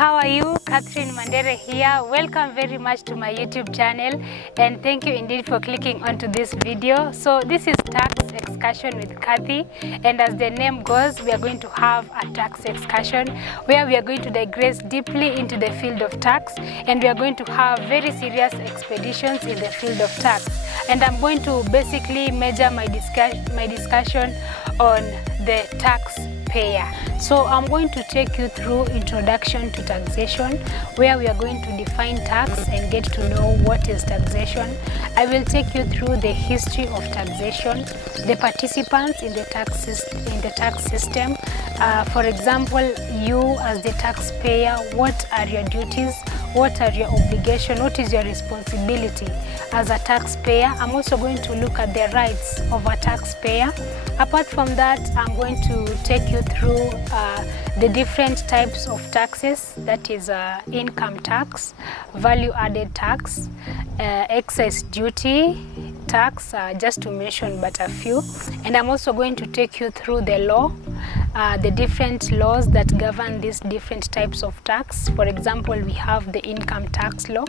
how are you? Catherine Mandere here. Welcome very much to my YouTube channel, and thank you indeed for clicking onto this video. So this is tax excursion with Kathy, and as the name goes, we are going to have a tax excursion where we are going to digress deeply into the field of tax, and we are going to have very serious expeditions in the field of tax. And I'm going to basically measure my discussion on the tax payer. So I'm going to take you through introduction to taxation, where we are going to define tax and get to know what is taxation. I will take you through the history of taxation, the participants in the tax system. For example, you as the taxpayer, what are your duties? What are your obligations? What is your responsibility as a taxpayer? I'm also going to look at the rights of a taxpayer. Apart from that, I'm going to take you through the different types of taxes, that is income tax, value-added tax, excess duty tax, just to mention but a few. And I'm also going to take you through the law, the different laws that govern these different types of tax. For example, we have the income tax law,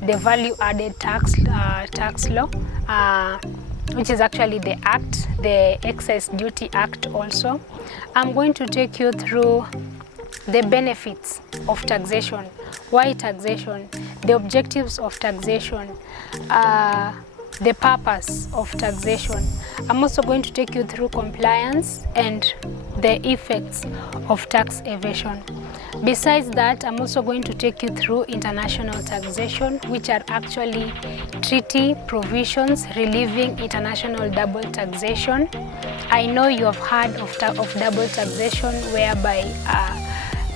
the value-added tax law, which is actually the act, the excess duty act also. I'm going to take you through the benefits of taxation, why taxation, the objectives of taxation, the purpose of taxation. I'm also going to take you through compliance and the effects of tax evasion. Besides that, I'm also going to take you through international taxation, which are actually treaty provisions relieving international double taxation. I know you have heard of double taxation, whereby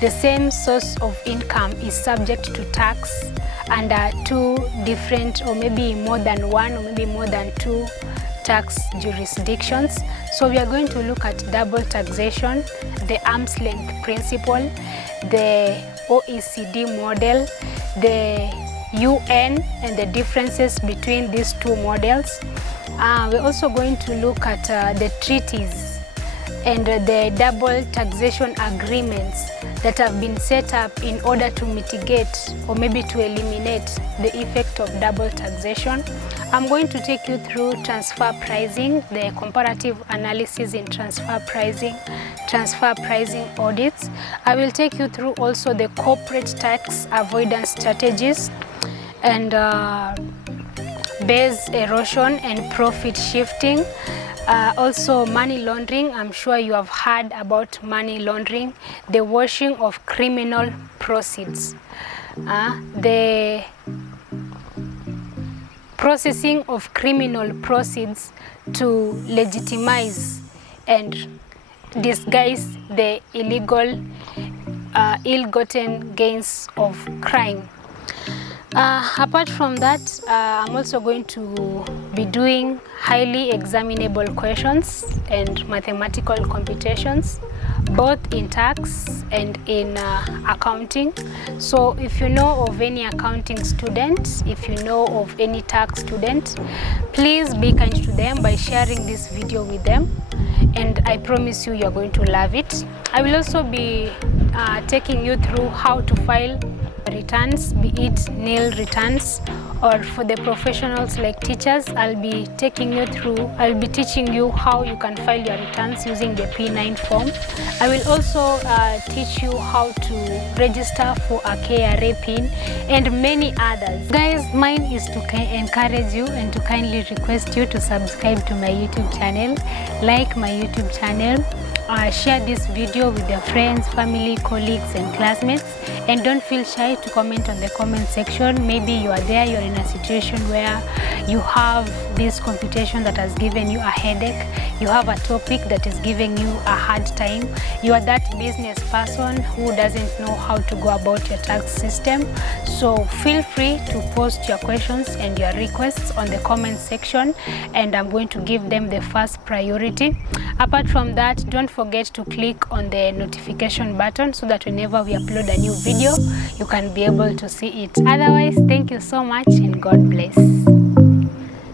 the same source of income is subject to tax under two different, or maybe more than one, or maybe more than two tax jurisdictions. So we are going to look at double taxation, the arm's length principle, the OECD model, the UN, and the differences between these two models. We're also going to look at the treaties and the double taxation agreements that have been set up in order to mitigate or maybe to eliminate the effect of double taxation. I'm going to take you through transfer pricing, the comparative analysis in transfer pricing audits. I will take you through also the corporate tax avoidance strategies and base erosion and profit shifting. Also money laundering. I'm sure you have heard about money laundering, the washing of criminal proceeds, the processing of criminal proceeds to legitimize and disguise the illegal ill-gotten gains of crime. Apart from that, I'm also going to be doing highly examinable questions and mathematical computations, both in tax and in accounting. So if you know of any accounting student, if you know of any tax student, please be kind to them by sharing this video with them, and I promise you, you're going to love it. I will also be taking you through how to file returns, be it nil returns, or for the professionals like teachers, I'll be teaching you how you can file your returns using the P9 form. I will also teach you how to register for a KRA PIN and many others. Guys, mine is to encourage you and to kindly request you to subscribe to my YouTube channel, like my YouTube channel, share this video with your friends, family, colleagues and classmates, and don't feel shy to comment on the comment section. Maybe you are there, you're in a situation where you have this computation that has given you a headache, you have a topic that is giving you a hard time, you are that business person who doesn't know how to go about your tax system. So feel free to post your questions and your requests on the comment section, and I'm going to give them the first priority. Apart from that, don't forget to click on the notification button so that whenever we upload a new video, you can be able to see it. Otherwise, thank you so much and God bless.